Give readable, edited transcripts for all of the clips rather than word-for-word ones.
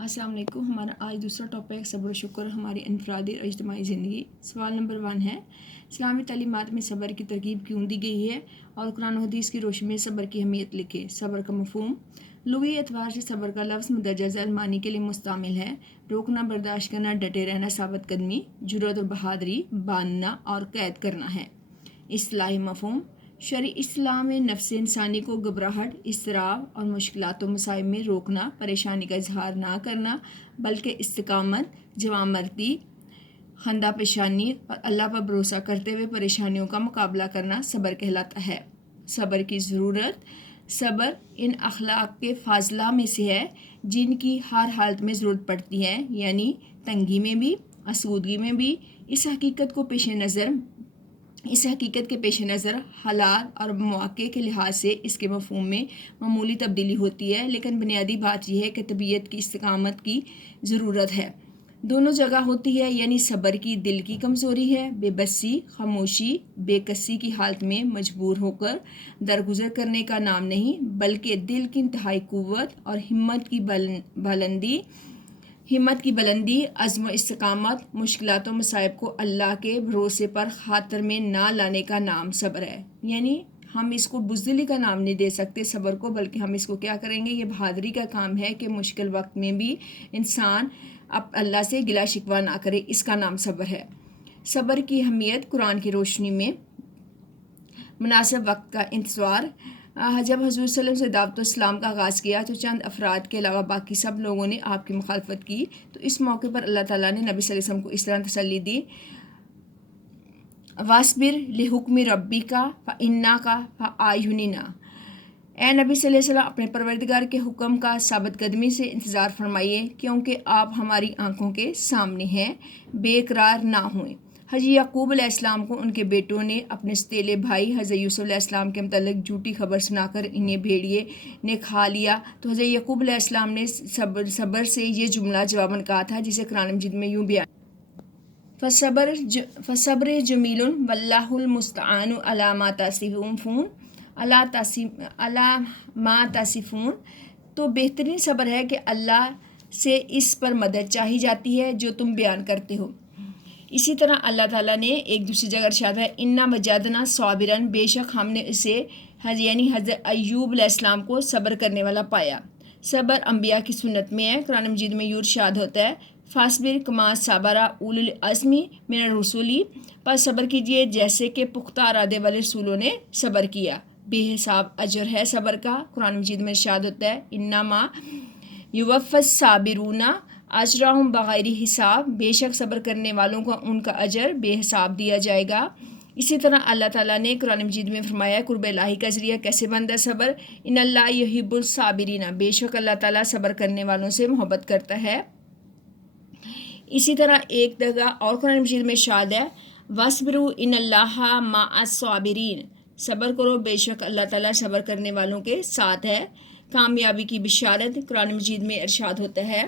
السلام علیکم. ہمارا آج دوسرا ٹاپک صبر و شکر ہماری انفرادی اور اجتماعی زندگی. سوال نمبر 1 ہے، اسلامی تعلیمات میں صبر کی ترغیب کیوں دی گئی ہے اور قرآن و حدیث کی روشنی میں صبر کی اہمیت لکھے. صبر کا مفہوم. لغوی اعتبار سے صبر کا لفظ مندرجہ ذیل معنی کے لیے مستعمل ہے: روکنا، برداشت کرنا، ڈٹے رہنا، ثابت قدمی، جرأت اور بہادری، باندھنا اور قید کرنا ہے. اصطلاحی مفہوم. شرعی اسلام میں نفس انسانی کو گھبراہٹ، اضطراب اور مشکلات و مصائب میں روکنا، پریشانی کا اظہار نہ کرنا بلکہ استقامت، جوانمردی، خندہ پیشانی اور اللہ پر بھروسہ کرتے ہوئے پریشانیوں کا مقابلہ کرنا صبر کہلاتا ہے. صبر کی ضرورت. صبر ان اخلاق کے فاضلہ میں سے ہے جن کی ہر حالت میں ضرورت پڑتی ہے، یعنی تنگی میں بھی، آسودگی میں بھی. اس حقیقت کے پیش نظر حالات اور مواقع کے لحاظ سے اس کے مفہوم میں معمولی تبدیلی ہوتی ہے، لیکن بنیادی بات یہ ہے کہ طبیعت کی استقامت کی ضرورت ہے. دونوں جگہ ہوتی ہے، یعنی صبر کی دل کی کمزوری ہے، بے بسی، خاموشی، بے کسی کی حالت میں مجبور ہو کر درگزر کرنے کا نام نہیں، بلکہ دل کی انتہائی قوت اور ہمت کی بلندی، عزم و استقامت، مشکلات و مصائب کو اللہ کے بھروسے پر خاطر میں نہ لانے کا نام صبر ہے. یعنی ہم اس کو بزدلی کا نام نہیں دے سکتے صبر کو، بلکہ ہم اس کو کیا کریں گے، یہ بہادری کا کام ہے کہ مشکل وقت میں بھی انسان اللہ سے گلہ شکوہ نہ کرے، اس کا نام صبر ہے. صبر کی اہمیت قرآن کی روشنی میں. مناسب وقت کا انتظار. جب حضور صلی اللہ علیہ وسلم سے دعوت اسلام کا آغاز کیا تو چند افراد کے علاوہ باقی سب لوگوں نے آپ کی مخالفت کی، تو اس موقع پر اللہ تعالیٰ نے نبی صلی اللہ علیہ وسلم کو اس طرح تسلی دی: وَاصْبِرْ لِحُکْمِ رَبِّکَ فَإِنَّکَ فِأَعْیُنِنَا. اے نبی صلی اللہ علیہ وسلم، اپنے پروردگار کے حکم کا ثابت قدمی سے انتظار فرمائیے، کیونکہ آپ ہماری آنکھوں کے سامنے ہیں. بے قرار نہ ہوئیں. حضرت یعقوب علیہ السلام کو ان کے بیٹوں نے اپنے ستیلے بھائی حضرت یوسف علیہ السلام کے متعلق جھوٹی خبر سنا کر انہیں بھیڑیے نے کھا لیا، تو حضرت یعقوب علیہ السلام نے صبر سے یہ جملہ جواباً کہا تھا، جسے قرآن مجید میں یوں بیان: فصبر جمیل واللہ المستعان علی ما تصفون. تو بہترین صبر ہے کہ اللہ سے اس پر مدد چاہی جاتی ہے جو تم بیان کرتے ہو. اسی طرح اللہ تعالیٰ نے ایک دوسری جگہ ارشاد ہے: انا وجدنا صابرا، بے شک ہم نے اسے یعنی حضرت ایوب علیہ السلام کو صبر کرنے والا پایا. صبر انبیاء کی سنت میں ہے. قرآن مجید میں یوں ارشاد ہوتا ہے: فاصبر کما صبر اولو العزم من الرسل. پس صبر کیجیے جیسے کہ پختہ ارادے والے رسولوں نے صبر کیا. بے حساب اجر ہے صبر کا. قرآن مجید میں ارشاد ہوتا ہے: انما یوفی الصابرون اجرہم بغیر حساب. بے شک صبر کرنے والوں کو ان کا اجر بے حساب دیا جائے گا. اسی طرح اللہ تعالیٰ نے قرآن مجید میں فرمایا قرب الہی کا ذریعہ کیسے بنتا ہے صبر: ان اللہ یحب الصابرین. بے شک اللہ تعالیٰ صبر کرنے والوں سے محبت کرتا ہے. اسی طرح ایک جگہ اور قرآن مجید میں ارشاد ہے: وَاصْبِرُوا إِنَّ اللَّهَ مَعَ الصَّابِرِينَ. صبر کرو، بے شک اللہ تعالیٰ صبر کرنے والوں کے ساتھ ہے. کامیابی کی بشارت. قرآن مجید میں ارشاد ہوتا ہے: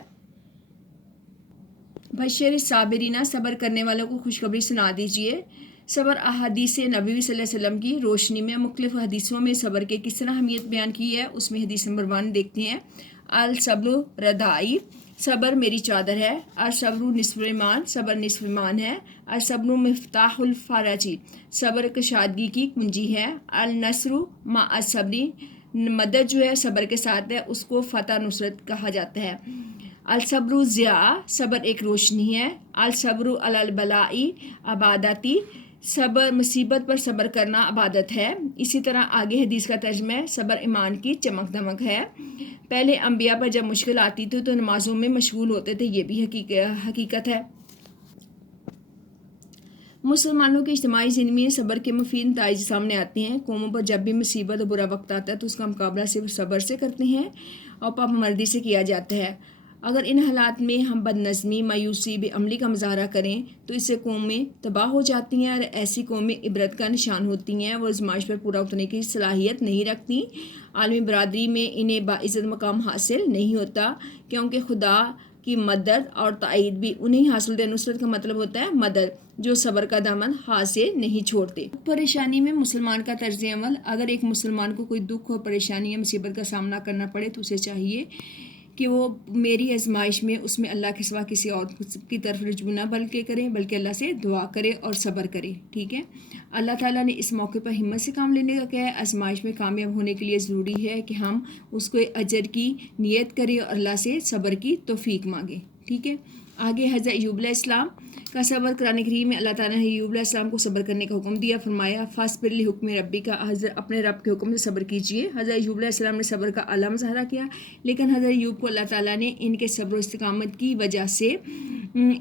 بشر الصابرین. صبر کرنے والوں کو خوشخبری سنا دیجیے. صبر احادیث نبوی صلی اللہ علیہ وسلم کی روشنی میں مختلف حدیثوں میں صبر کے کس طرح اہمیت بیان کی ہے. اس میں حدیث نمبر 1 دیکھتے ہیں: الصبر ردائی. صبر میری چادر ہے. الصبر نصف ایمان. صبر نصف ایمان ہے. الصبر مفتاح الفرج. صبر کشادگی کی کنجی ہے. النصر مع الصبر. مدد جو ہے صبر کے ساتھ ہے، اس کو فتح نصرت کہا جاتا ہے. الصبر ضیاء. صبر ایک روشنی ہے. الصبر علی البلاء عبادتی. صبر مصیبت پر صبر کرنا عبادت ہے. اسی طرح آگے حدیث کا ترجمہ ہے: صبر ایمان کی چمک دمک ہے. پہلے انبیاء پر جب مشکل آتی تھی تو نمازوں میں مشغول ہوتے تھے، یہ بھی حقیقت ہے. مسلمانوں کی اجتماعی زندگی میں صبر کے مفید نتائج سامنے آتے ہیں. قوموں پر جب بھی مصیبت اور برا وقت آتا ہے تو اس کا مقابلہ صرف صبر سے کرتے ہیں اور پابندی سے کیا جاتا ہے. اگر ان حالات میں ہم بد نظمی، مایوسی، بے عملی کا مظاہرہ کریں تو اس سے قومیں تباہ ہو جاتی ہیں، اور ایسی قومیں عبرت کا نشان ہوتی ہیں. وہ آزمائش پر پورا اترنے کی صلاحیت نہیں رکھتی. عالمی برادری میں انہیں باعزت مقام حاصل نہیں ہوتا، کیونکہ خدا کی مدد اور تائید بھی انہیں حاصل ہے. نصرت کا مطلب ہوتا ہے مدد، جو صبر کا دامن ہاتھ سے نہیں چھوڑتے. پریشانی میں مسلمان کا طرز عمل. اگر ایک مسلمان کو کوئی دکھ اور پریشانی یا مصیبت کا سامنا کرنا پڑے تو اسے چاہیے کہ وہ میری آزمائش میں اس میں اللہ کے سوا کسی اور کی طرف رجوع نہ کریں بلکہ اللہ سے دعا کرے اور صبر کرے. ٹھیک ہے. اللہ تعالیٰ نے اس موقع پر ہمت سے کام لینے کا کہا ہے. آزمائش میں کامیاب ہونے کے لیے ضروری ہے کہ ہم اس کو اجر کی نیت کریں اور اللہ سے صبر کی توفیق مانگیں. ٹھیک ہے. آگے حضرت ایوب علیہ السلام کا صبر. قرآن کریم میں اللہ تعالیٰ نے ایوب علیہ السلام کو صبر کرنے کا حکم دیا. فرمایا فاصبر لحکم ربی کا، حضرت اپنے رب کے حکم سے صبر کیجیے. حضرت ایوب علیہ السلام نے صبر کا اعلیٰ مظاہرہ کیا، لیکن حضرت ایوب کو اللہ تعالیٰ نے ان کے صبر و استقامت کی وجہ سے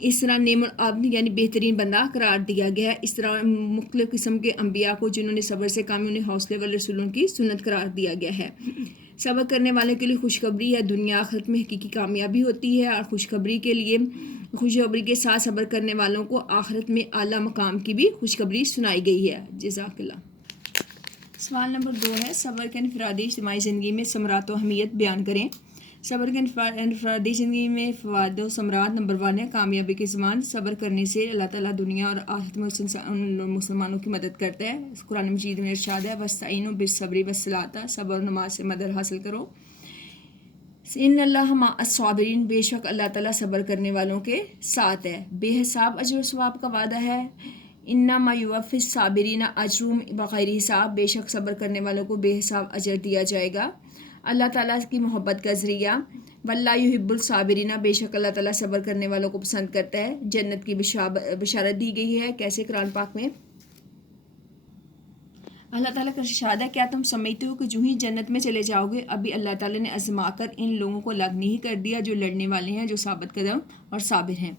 اس طرح نعم العبد یعنی بہترین بندہ قرار دیا گیا. اس طرح مختلف قسم کے انبیاء کو جنہوں نے صبر سے کام انہیں حوصلے والے رسولوں کی سنت قرار دیا گیا ہے. صبر کرنے والوں کے لیے خوشخبری ہے، دنیا آخرت میں حقیقی کامیابی ہوتی ہے، اور خوشخبری کے ساتھ صبر کرنے والوں کو آخرت میں اعلیٰ مقام کی بھی خوشخبری سنائی گئی ہے. جزاک اللہ. سوال نمبر 2 ہے صبر کے انفرادی اجتماعی زندگی میں ثمرات و اہمیت بیان کریں. صبر کے انفرادی زندگی میں فوائد و ثمرات. نمبر 1 ہے کامیابی کے زمان. صبر کرنے سے اللہ تعالیٰ دنیا اور آخرت میں مسلمانوں کی مدد کرتا ہے. قرآن مجید میں ارشاد ہے وَاسْتَعِینُوا بِالصَّبْرِ وَالصَّلَاةِ، صبر و نماز سے مدد حاصل کرو. ان اللہ مع الصابرین، بے شک اللہ تعالیٰ صبر کرنے والوں کے ساتھ ہے. بے حساب اجر و ثواب کا وعدہ ہے. انما یوفی الصابرین اجرہم بغیر حساب، بے شک صبر کرنے والوں کو بے حساب اجر دیا جائے گا. اللہ تعالیٰ کی محبت کا ذریعہ. واللہ یحب الصابرین، بے شک اللہ تعالیٰ صبر کرنے والوں کو پسند کرتا ہے. جنت کی بشارت دی گئی ہے. کیسے؟ قرآن پاک میں اللہ تعالیٰ کا ارشاد ہے کیا تم سمجھتے ہو کہ جو ہی جنت میں چلے جاؤ گے ابھی اللہ تعالیٰ نے آزما کر ان لوگوں کو الگ نہیں کر دیا جو لڑنے والے ہیں، جو ثابت قدم اور صابر ہیں.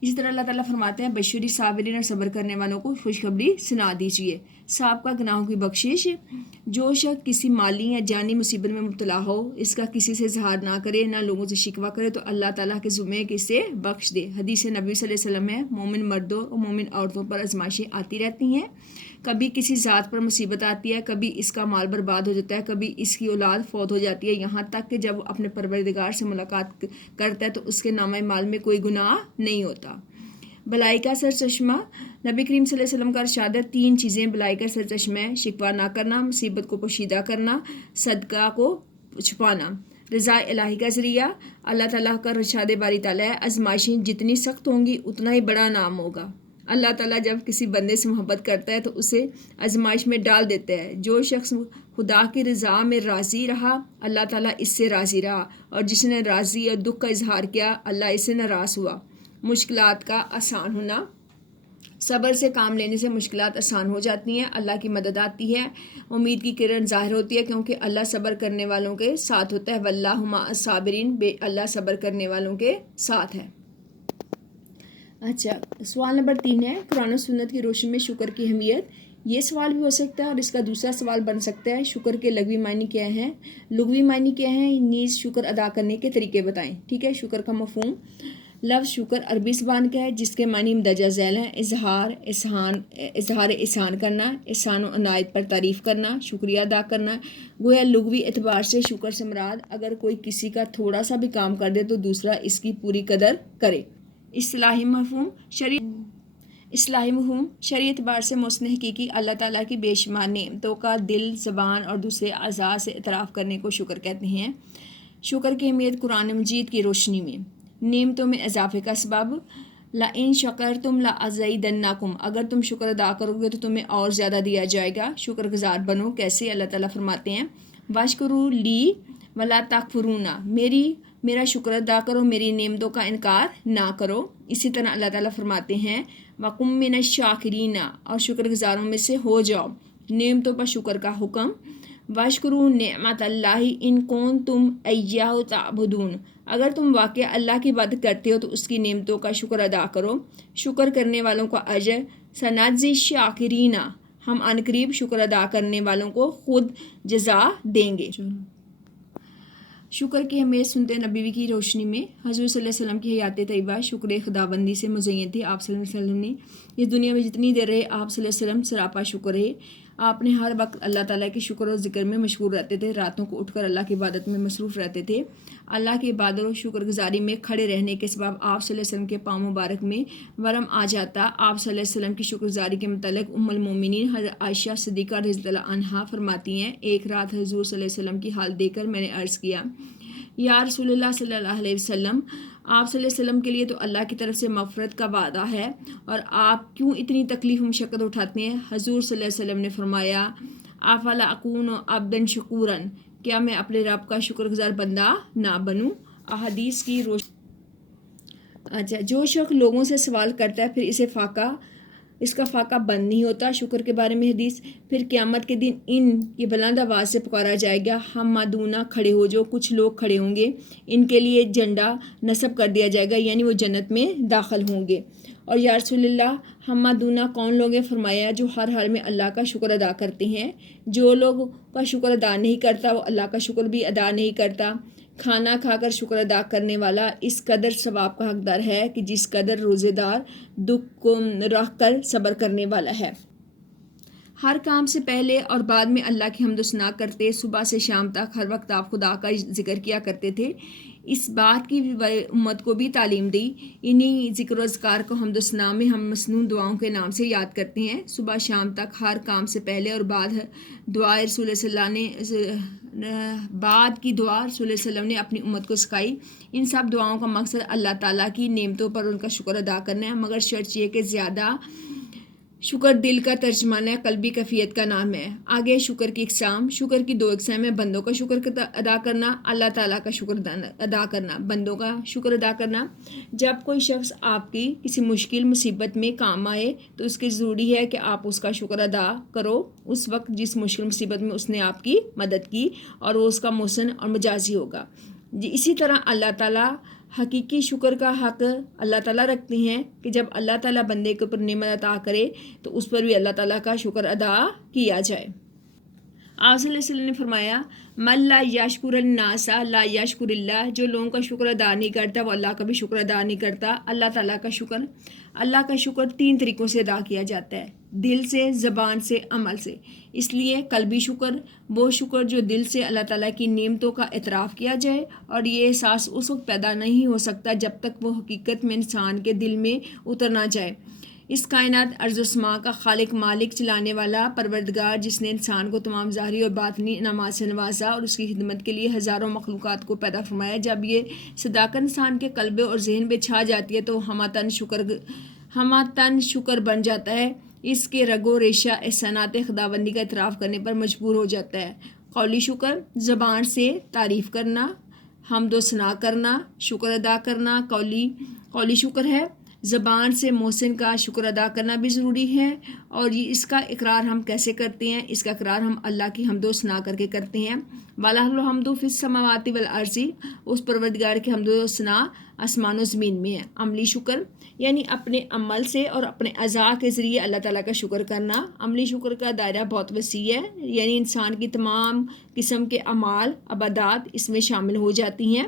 اسی طرح اللہ تعالیٰ فرماتے ہیں بشری صابرین، اور صبر کرنے والوں کو خوشخبری سنا دیجیے. سابقہ گناہوں کی بخشش. جو شخص کسی مالی یا جانی مصیبت میں مبتلا ہو، اس کا کسی سے اظہار نہ کرے، نہ لوگوں سے شکوہ کرے، تو اللہ تعالیٰ کے ذمے کہ اسے بخش دے. حدیث نبی صلی اللہ علیہ وسلم ہے مومن مردوں اور مومن عورتوں پر آزمائشیں آتی رہتی ہیں. کبھی کسی ذات پر مصیبت آتی ہے، کبھی اس کا مال برباد ہو جاتا ہے، کبھی اس کی اولاد فوت ہو جاتی ہے، یہاں تک کہ جب وہ اپنے پروردگار سے ملاقات کرتا ہے تو اس کے نامہ مال میں کوئی گناہ نہیں ہوتا. بلائی کا سر چشمہ. نبی کریم صلی اللہ علیہ وسلم کا ارشاد ہے 3 چیزیں بلائی کا سر چشمہ ہے: شکوہ نہ کرنا، مصیبت کو پوشیدہ کرنا، صدقہ کو چھپانا. رضا الہی کا ذریعہ. اللہ تعالیٰ کا ارشاد باری تعالیٰ ہے آزمائشیں جتنی سخت ہوں گی اتنا ہی بڑا نام ہوگا. اللہ تعالیٰ جب کسی بندے سے محبت کرتا ہے تو اسے آزمائش میں ڈال دیتا ہے. جو شخص خدا کی رضا میں راضی رہا اللہ تعالیٰ اس سے راضی رہا، اور جس نے راضی اور دکھ کا اظہار کیا اللہ اس سے ناراض ہوا. مشکلات کا آسان ہونا. صبر سے کام لینے سے مشکلات آسان ہو جاتی ہیں، اللہ کی مدد آتی ہے، امید کی کرن ظاہر ہوتی ہے کیونکہ اللہ صبر کرنے والوں کے ساتھ ہوتا ہے. واللہ مع الصابرین، اللہ صبر کرنے والوں کے ساتھ ہے. اچھا، سوال نمبر 3 ہے قرآن و سنت کی روشنی میں شکر کی اہمیت. یہ سوال بھی ہو سکتا ہے اور اس کا دوسرا سوال بن سکتا ہے شکر کے لغوی معنی کیا ہیں، لغوی معنی کیا ہیں، نیز شکر ادا کرنے کے طریقے بتائیں. ٹھیک ہے. شکر کا مفہوم. لفظ شکر عربی زبان کا ہے جس کے معنی مندرجہ ذیل ہیں: اظہار احسان کرنا، احسان و عنایت پر تعریف کرنا، شکریہ ادا کرنا. گویا لغوی اعتبار سے شکر سے مراد اگر کوئی کسی کا تھوڑا سا بھی کام کر دے تو دوسرا اس کی پوری قدر کرے. اصطلاحی مفہوم. شرعی اعتبار سے محسن حقیقی اللہ تعالیٰ کی بے شمار نعمتوں کا دل، زبان اور دوسرے اعضاء سے اعتراف کرنے کو شکر کہتے ہیں. شکر کی اہمیت قرآن مجید کی روشنی میں. نعمتوں میں اضافے کا سبب. لئن شکرتم لازیدنکم، اگر تم شکر ادا کرو گے تو تمہیں اور زیادہ دیا جائے گا. شکر گزار بنو. کیسے؟ اللہ تعالیٰ فرماتے ہیں واشکروا لی ولا تکفرون، میرا شکر ادا کرو، میری نعمتوں کا انکار نہ کرو. اسی طرح اللہ تعالیٰ فرماتے ہیں وَقُم مِّنَ الشَّاکِرِینَ، اور شکر گزاروں میں سے ہو جاؤ. نعمتوں پر شکر کا حکم. واشکروا نعمت اللہ ان کنتم ایاہ تعبدون، اگر تم واقع اللہ کی عبادت کرتے ہو تو اس کی نعمتوں کا شکر ادا کرو. شکر کرنے والوں کا اجر. سنجزی الشاکرین، ہم عنقریب شکر ادا کرنے والوں کو خود جزا دیں گے. شکر کی اہمیت سنت نبوی کی روشنی میں. حضور صلی اللہ علیہ وسلم کی حیات طیبہ شکر خداوندی سے مزین تھی. آپ صلی اللہ علیہ وسلم نے اس دنیا میں جتنی دیر رہے آپ صلی اللہ علیہ وسلم سراپا شکر رہے. آپ نے ہر وقت اللہ تعالیٰ کے شکر و ذکر میں مشغول رہتے تھے. راتوں کو اٹھ کر اللہ کی عبادت میں مصروف رہتے تھے. اللہ کی عبادت و شکر گزاری میں کھڑے رہنے کے سبب آپ صلی اللہ علیہ وسلم کے پاؤں مبارک میں ورم آ جاتا. آپ صلی اللہ علیہ وسلم کی شکر گزاری کے متعلق ام المومنین حضرت عائشہ صدیقہ رضی اللہ عنہا فرماتی ہیں ایک رات حضور صلی اللہ علیہ وسلم کی حال دیکھ کر میں نے عرض کیا یا رسول اللہ صلی اللہ علیہ وسلم، آپ صلی اللہ علیہ وسلم کے لیے تو اللہ کی طرف سے مغفرت کا وعدہ ہے، اور آپ کیوں اتنی تکلیف و مشقت اٹھاتے ہیں؟ حضور صلی اللہ علیہ وسلم نے فرمایا افلا اکون عبدا شکورا، کیا میں اپنے رب کا شکر گزار بندہ نہ بنوں؟ احادیث کی اچھا، جو شخص لوگوں سے سوال کرتا ہے پھر اس کا فاقہ بند نہیں ہوتا۔ شکر کے بارے میں حدیث، پھر قیامت کے دن ان کی بلند آواز سے پکارا جائے گا حمدونا کھڑے ہو، جو کچھ لوگ کھڑے ہوں گے ان کے لیے جھنڈا نصب کر دیا جائے گا، یعنی وہ جنت میں داخل ہوں گے۔ اور یا رسول اللہ حمدونا کون لوگ ہیں؟ فرمایا جو ہر حال میں اللہ کا شکر ادا کرتے ہیں۔ جو لوگ کا شکر ادا نہیں کرتا وہ اللہ کا شکر بھی ادا نہیں کرتا۔ کھانا کھا کر شکر ادا کرنے والا اس قدر ثواب کا حقدار ہے کہ جس قدر روزے دار دکھ کو رکھ کر صبر کرنے والا ہے۔ ہر کام سے پہلے اور بعد میں اللہ کی حمد و ثنا کرتے، صبح سے شام تک ہر وقت آپ خدا کا ذکر کیا کرتے تھے۔ اس بات کی امت کو بھی تعلیم دی۔ انہی ذکر و اذکار کو حمد و ثنا میں ہم مسنون دعاؤں کے نام سے یاد کرتے ہیں۔ صبح شام تک ہر کام سے پہلے اور بعد دعا رسول صلی اللہ کی دعا رسول اللہ علیہ وسلم نے اپنی امت کو سکھائی۔ ان سب دعاؤں کا مقصد اللہ تعالیٰ کی نعمتوں پر ان کا شکر ادا کرنا ہے، مگر شرط یہ کہ زیادہ شکر دل کا ترجمان ہے، قلبی کیفیت کا نام ہے۔ آگے شکر کی اقسام۔ شکر کی 2 اقسام ہیں، بندوں کا شکر ادا کرنا، اللہ تعالیٰ کا شکر ادا کرنا۔ بندوں کا شکر ادا کرنا، جب کوئی شخص آپ کی کسی مشکل مصیبت میں کام آئے تو اس کی ضروری ہے کہ آپ اس کا شکر ادا کرو، اس وقت جس مشکل مصیبت میں اس نے آپ کی مدد کی، اور وہ اس کا محسن اور مجازی ہوگا۔ اسی طرح اللہ تعالیٰ حقیقی شکر کا حق اللہ تعالیٰ رکھتے ہیں کہ جب اللہ تعالیٰ بندے کے اوپر نعمت عطا کرے تو اس پر بھی اللہ تعالیٰ کا شکر ادا کیا جائے۔ آپ صلی اللہ علیہ وسلم نے فرمایا من لا یشکر الناس لا یشکر اللہ، جو لوگوں کا شکر ادا نہیں کرتا وہ اللہ کا بھی شکر ادا نہیں کرتا۔ اللہ تعالیٰ کا شکر، اللہ کا شکر 3 طریقوں سے ادا کیا جاتا ہے، دل سے، زبان سے، عمل سے۔ اس لیے قلبی شکر وہ شکر جو دل سے اللہ تعالیٰ کی نعمتوں کا اعتراف کیا جائے، اور یہ احساس اس وقت پیدا نہیں ہو سکتا جب تک وہ حقیقت میں انسان کے دل میں اتر نہ جائے۔ اس کائنات ارض و سما کا خالق، مالک، چلانے والا، پروردگار، جس نے انسان کو تمام ظاہری اور باطنی انعامات سے نوازا اور اس کی خدمت کے لیے ہزاروں مخلوقات کو پیدا فرمایا، جب یہ صداقت انسان کے قلب اور ذہن پہ چھا جاتی ہے تو ہمہ تن شکر بن جاتا ہے، اس کے رگ و ریشہ احسانات خداوندی کا اعتراف کرنے پر مجبور ہو جاتا ہے۔ قولی شکر، زبان سے تعریف کرنا، حمد و ثنا کرنا، شکر ادا کرنا قولی شکر ہے۔ زبان سے محسن کا شکر ادا کرنا بھی ضروری ہے، اور اس کا اقرار ہم کیسے کرتے ہیں؟ اس کا اقرار ہم اللہ کی حمد و ثنا کر کے کرتے ہیں۔ وَلَهُ الْحَمْدُ فِي السَّمَاوَاتِ وَالْأَرْضِ، اس پروردگار کی حمد و ثنا آسمان و زمین میں ہے۔ عملی شکر یعنی اپنے عمل سے اور اپنے اعضاء کے ذریعے اللہ تعالیٰ کا شکر کرنا۔ عملی شکر کا دائرہ بہت وسیع ہے، یعنی انسان کی تمام قسم کے اعمال، عبادات اس میں شامل ہو جاتی ہیں۔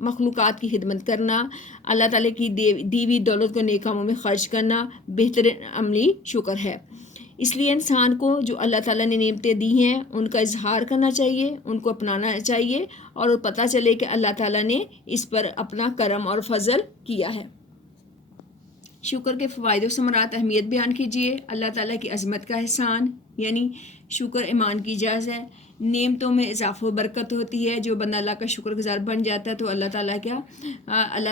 مخلوقات کی خدمت کرنا، اللہ تعالیٰ کی دی ہوئی دولت کو نیک کاموں میں خرچ کرنا بہترین عملی شکر ہے۔ اس لیے انسان کو جو اللہ تعالیٰ نے نعمتیں دی ہیں ان کا اظہار کرنا چاہیے، ان کو اپنانا چاہیے، اور پتہ چلے کہ اللہ تعالیٰ نے اس پر اپنا کرم اور فضل کیا ہے۔ شکر کے فوائد و ثمرات، اہمیت بیان کیجیے۔ اللہ تعالیٰ کی عظمت کا احسان، یعنی شکر ایمان کی جاز ہے۔ نعمتوں میں اضافہ و برکت ہوتی ہے، جو بندہ اللہ کا شکر گزار بن جاتا ہے تو اللہ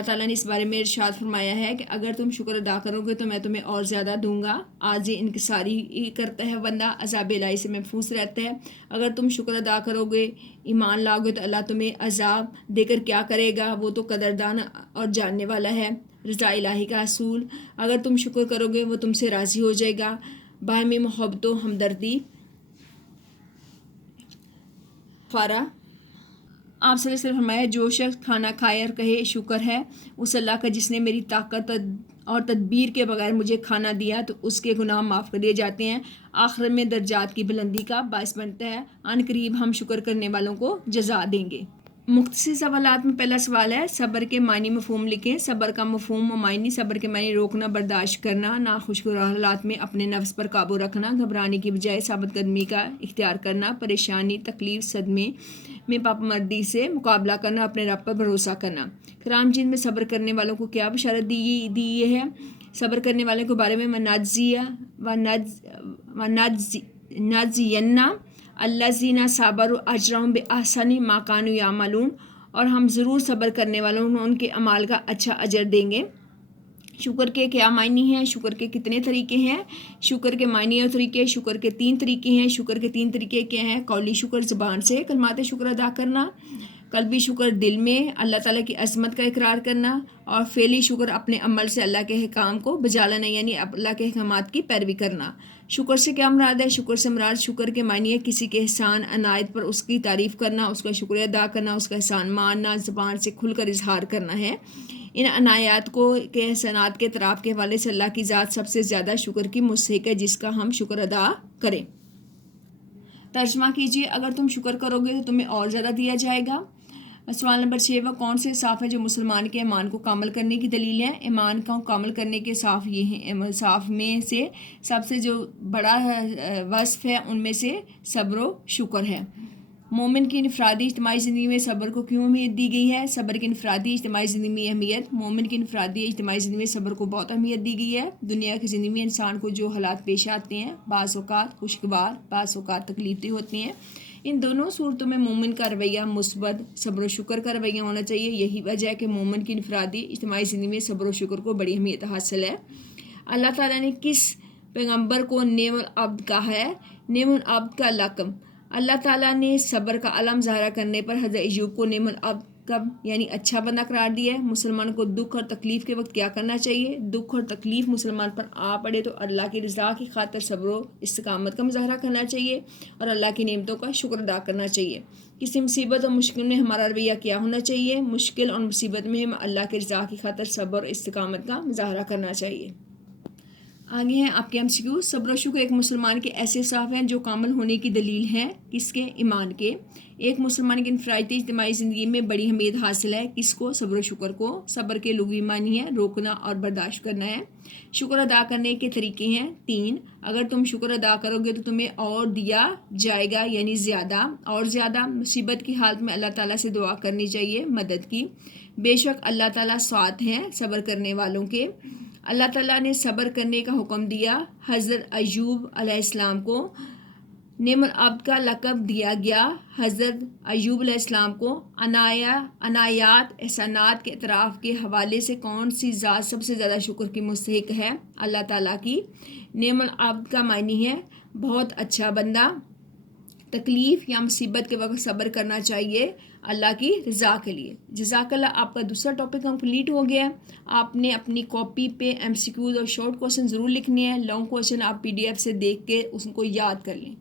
تعالیٰ نے اس بارے میں ارشاد فرمایا ہے کہ اگر تم شکر ادا کرو گے تو میں تمہیں اور زیادہ دوں گا۔ عاجزی انکساری کرتا ہے بندہ، عذاب الہی سے محفوظ رہتا ہے۔ اگر تم شکر ادا کرو گے، ایمان لاؤ گے تو اللہ تمہیں عذاب دے کر کیا کرے گا؟ وہ تو قدردان اور جاننے والا ہے۔ رضا الہی کا اصول، اگر تم شکر کرو گے وہ تم سے راضی ہو جائے گا۔ باہمی محبت و ہمدردی۔ فارا آپ صلی اللہ علیہ وسلم فرمایا جو شخص کھانا کھائے اور کہے شکر ہے اس اللہ کا جس نے میری طاقت اور تدبیر کے بغیر مجھے کھانا دیا، تو اس کے گناہ معاف کر دیے جاتے ہیں، آخر میں درجات کی بلندی کا باعث بنتا ہے۔ عن قریب ہم شکر کرنے والوں کو جزا دیں گے۔ مختصر سوالات میں پہلا سوال ہے صبر کے معنی مفہوم لکھیں۔ صبر کا مفہوم و معنی: صبر کے معنی روکنا، برداشت کرنا، ناخوشگوار حالات میں اپنے نفس پر قابو رکھنا، گھبرانے کی بجائے ثابت قدمی کا اختیار کرنا، پریشانی، تکلیف، صدمے میں پاپمردی سے مقابلہ کرنا، اپنے رب پر بھروسہ کرنا۔ قرآن مجید میں صبر کرنے والوں کو کیا بشارت دی ہے؟ صبر کرنے والوں کے بارے میں نجزینا الذین صبروا اجرهم بأحسن ما كانوا یعملون، اور ہم ضرور صبر کرنے والوں کو ان کے اعمال کا اچھا اجر دیں گے۔ شکر کے کیا معنی ہیں، شکر کے کتنے طریقے ہیں؟ شکر کے معنی اور طریقے، شکر کے 3 طریقے ہیں۔ شکر کے 3 طریقے کیا ہیں؟ قولی شکر، زبان سے کلمات شکر ادا کرنا، قلبی شکر دل میں اللہ تعالیٰ کی عظمت کا اقرار کرنا، اور فعلی شکر اپنے عمل سے اللہ کے احکام کو بجا لانا، یعنی اللہ کے احکامات کی پیروی کرنا۔ شکر سے کیا مراد ہے؟ شکر سے مراد شکر کے معنی ہے کسی کے احسان عنایت پر اس کی تعریف کرنا، اس کا شکریہ ادا کرنا، اس کا احسان ماننا، زبان سے کھل کر اظہار کرنا ہے۔ ان عنایات کو کے احسانات کے اعتراف کے حوالے سے اللہ کی ذات سب سے زیادہ شکر کی مستحق ہے، جس کا ہم شکر ادا کریں۔ ترجمہ کیجیے، اگر تم شکر کرو گے تو تمہیں اور زیادہ دیا جائے گا۔ سوال نمبر 6، وہ کون سے صاف ہے جو مسلمان کے ایمان کو کامل کرنے کی دلیل ہے؟ ایمان کو کامل کرنے کے صاف یہ ہیں، صاف میں سے سب سے جو بڑا وصف ہے ان میں سے صبر و شکر ہے۔ مومن کی انفرادی اجتماعی زندگی میں صبر کو کیوں اہمیت دی گئی ہے؟ صبر کی انفرادی اجتماعی زندگی میں اہمیت، مومن کی انفرادی اجتماعی زندگی میں صبر کو بہت اہمیت دی گئی ہے۔ دنیا کی زندگی میں انسان کو جو حالات پیش آتے ہیں، بعض اوقات خوشگوار، بعض اوقات تکلیف دہ ہوتی ہیں، ان دونوں صورتوں میں مومن کا رویہ مثبت صبر و شکر کا رویہ ہونا چاہیے۔ یہی وجہ ہے کہ مومن کی انفرادی اجتماعی زندگی میں صبر و شکر کو بڑی اہمیت حاصل ہے۔ اللہ تعالیٰ نے کس پیغمبر کو نعم العبد کہا ہے؟ نعم العبد کا لقب، اللہ تعالیٰ نے صبر کا علم ظاہرہ کرنے پر حضرت ایوب کو نعم العبد یعنی اچھا بندہ قرار دیا ہے۔ مسلمان کو دکھ اور تکلیف کے وقت کیا کرنا چاہیے؟ دکھ اور تکلیف مسلمان پر آ پڑے تو اللہ کی رضا کی خاطر صبر و استقامت کا مظاہرہ کرنا چاہیے اور اللہ کی نعمتوں کا شکر ادا کرنا چاہیے۔ کسی مصیبت اور مشکل میں ہمارا رویہ کیا ہونا چاہیے؟ مشکل اور مصیبت میں ہم اللہ کی رضا کی خاطر صبر اور استقامت کا مظاہرہ کرنا چاہیے۔ آگے ہیں آپ کے MCQ۔ صبر و شکر ایک مسلمان کے ایسے صاف ہیں جو کامل ہونے کی دلیل ہیں، کس کے؟ ایمان کے۔ ایک مسلمان کی انفرادی اجتماعی زندگی میں بڑی اہمیت حاصل ہے، کس کو؟ صبر و شکر کو۔ صبر کے لغوی معنی ہے روکنا اور برداشت کرنا ہے۔ شکر ادا کرنے کے طریقے ہیں 3۔ اگر تم شکر ادا کرو گے تو تمہیں اور دیا جائے گا، یعنی زیادہ اور زیادہ۔ مصیبت کی حالت میں اللہ تعالیٰ سے دعا کرنی چاہیے مدد کی، بے شک اللہ تعالیٰ ساتھ ہیں صبر کرنے والوں کے۔ اللہ تعالیٰ نے صبر کرنے کا حکم دیا حضرت ایوب علیہ السلام کو۔ نعم العبد کا لقب دیا گیا حضرت ایوب علیہ السلام کو۔ عنایات احسانات کے اعتراف کے حوالے سے کون سی ذات سب سے زیادہ شکر کی مستحق ہے؟ اللہ تعالیٰ کی۔ نعم العبد کا معنی ہے بہت اچھا بندہ۔ تکلیف یا مصیبت کے وقت صبر کرنا چاہیے اللہ کی رضا کے لیے۔ جزاک اللہ، آپ کا دوسرا ٹاپک کمپلیٹ ہو گیا ہے۔ آپ نے اپنی کاپی پہ MCQs اور شارٹ کوشچن ضرور لکھنے ہیں۔ لانگ کوشچن آپ PDF سے دیکھ کے اس کو یاد کر لیں۔